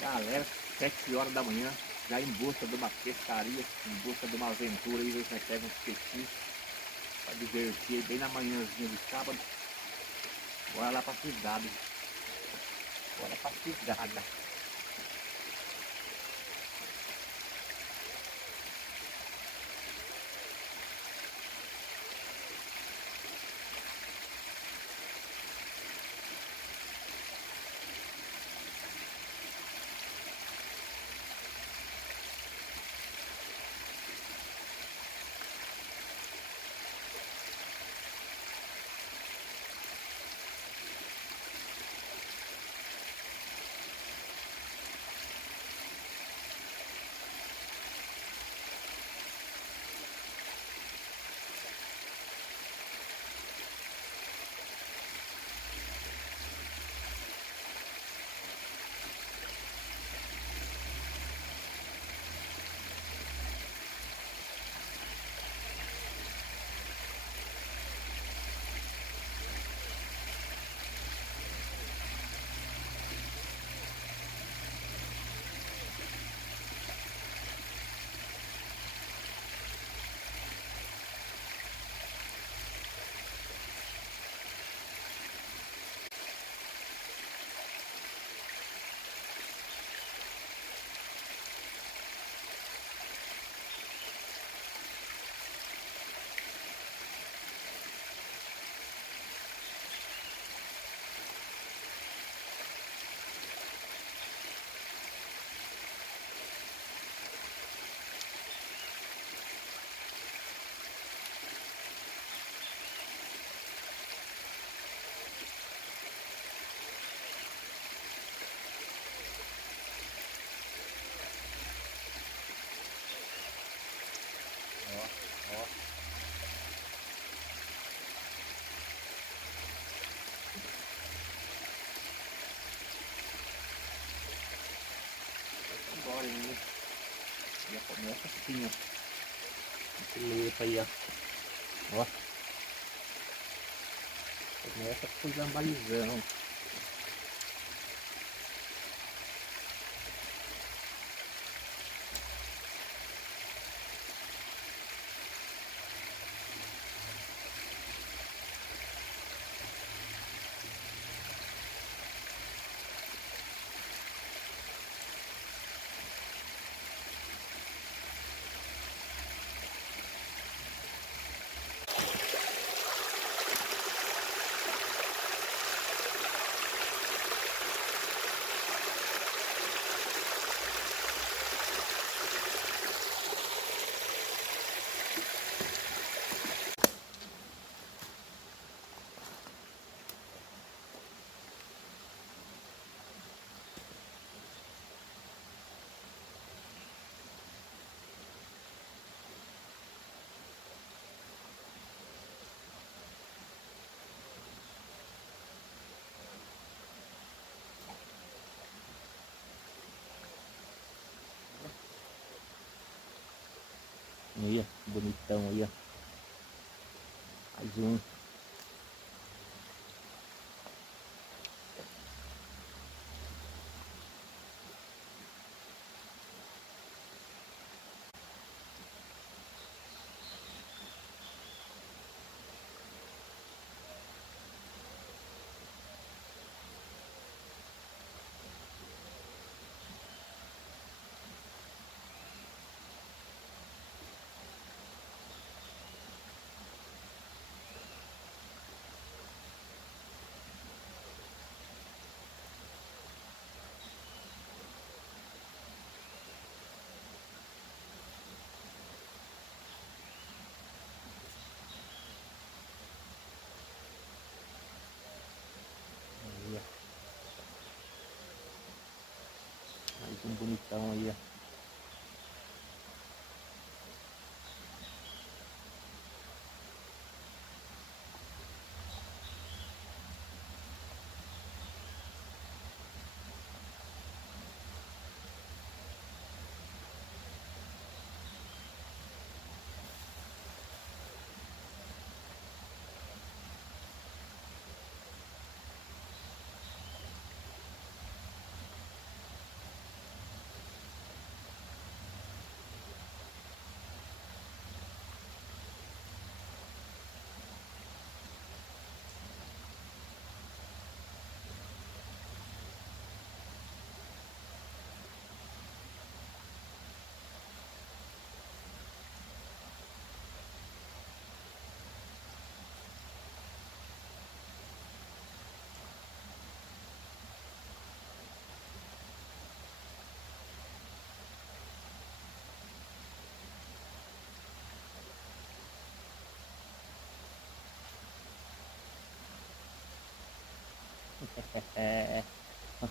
Galera, 7 horas da manhã, já em busca de uma pescaria, em busca de uma aventura aí, ver se nós pega uns peixinhos pra divertir aí bem na manhãzinha de sábado. Bora lá pra cidade. Bora pra cidade. Ó, ó. Vambora ainda. Já começa assim, ó. Esse leito aí, ó. Ó. Começa com o jambalizão. Aí, ó, bonitão aí, ó. Mais um. Aí, ó. Mais um bonitão aí, ó. É,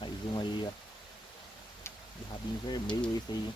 mais um aí, ó. De rabinho vermelho esse aí.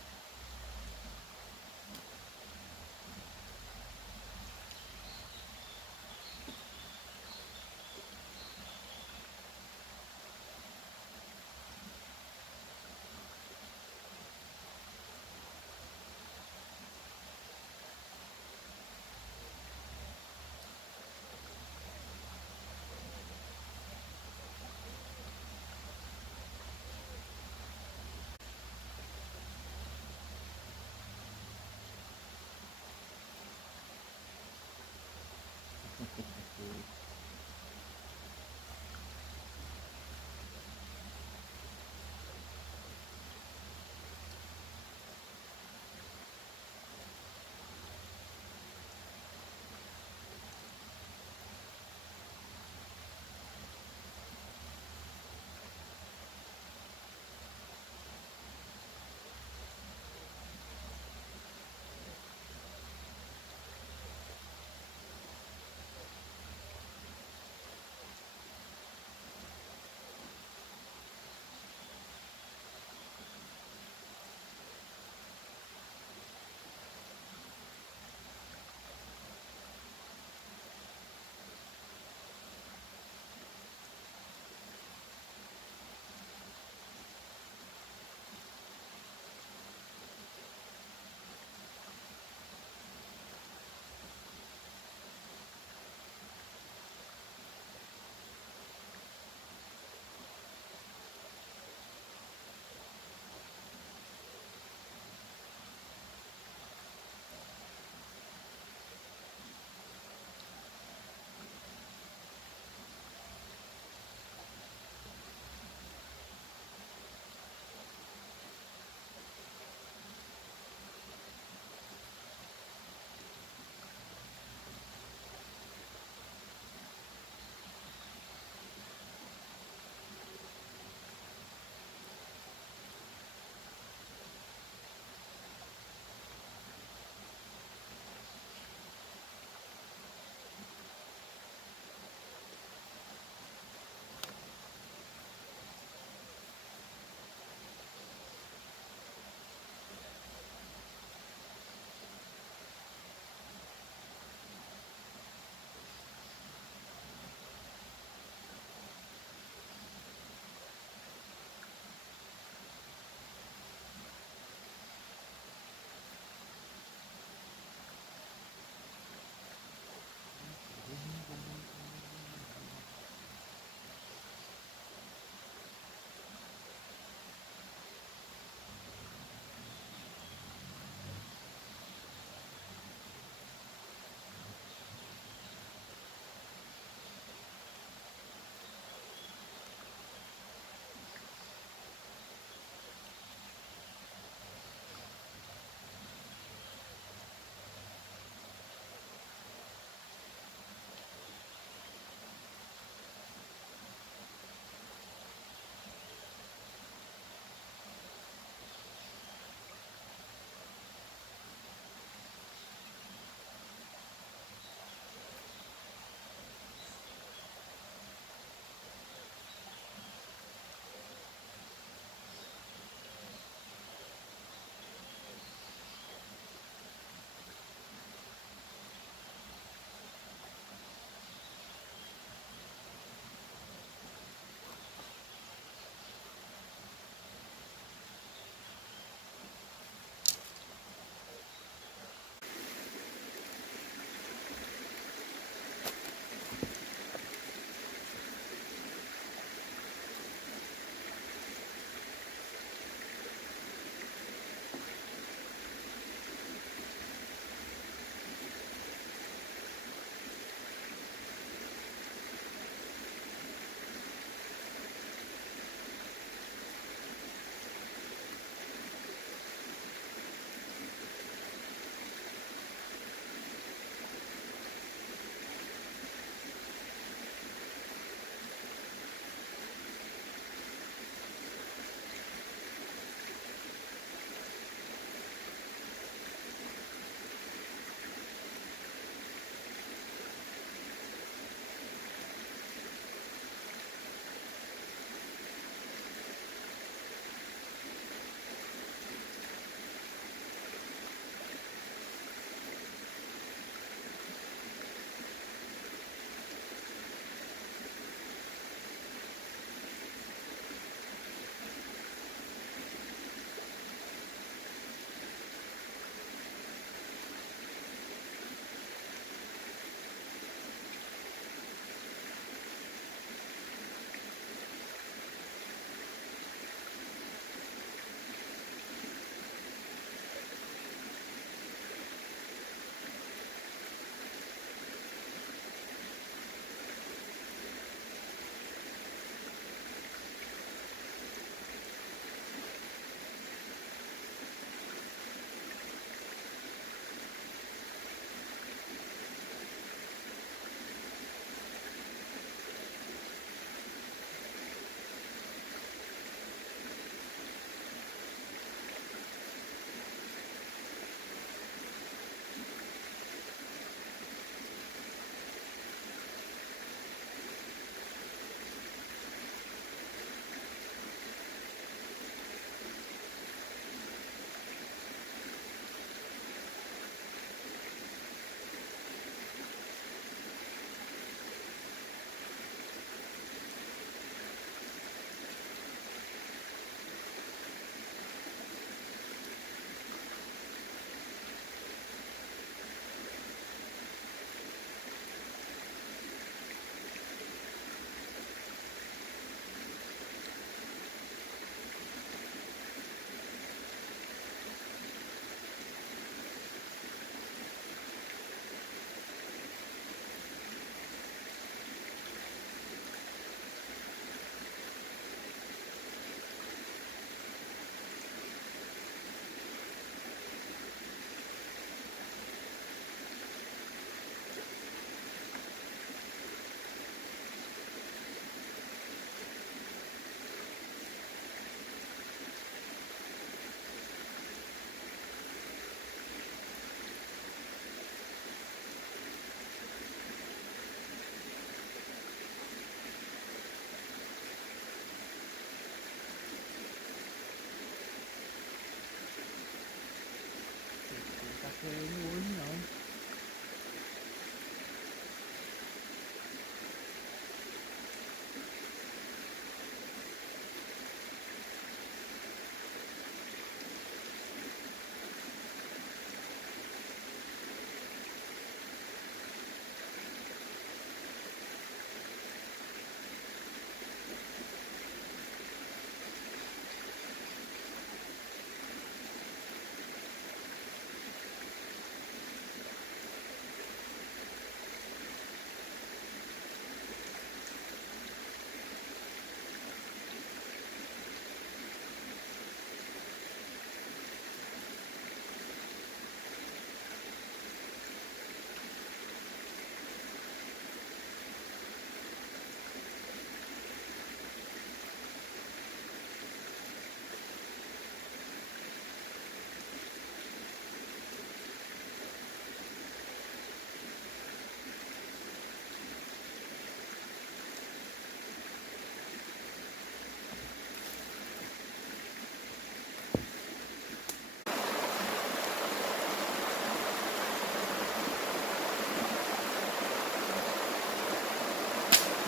ele hoje não.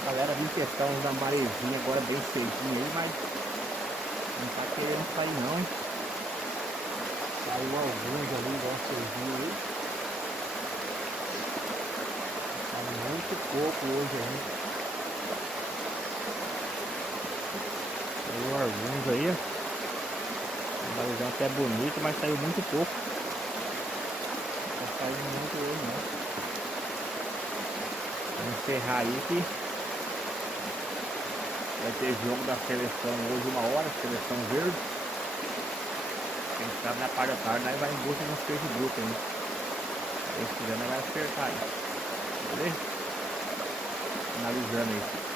Galera, vim testar uns da maresia agora bem cedinho aí, mas não tá querendo sair não. Saiu alguns ali, igual vocês viram aí. Tá muito pouco hoje ainda. Saiu alguns aí, ó. A maresia até bonito, mas saiu muito pouco. Não tá saindo muito hoje não. Vamos encerrar aí que vai ter jogo da seleção hoje 1h, seleção verde. Quem sabe na parte da tarde nós vai em busca de uns peixes brutos aí. Se quiser nós vai acertar aí. Beleza? Finalizando aí.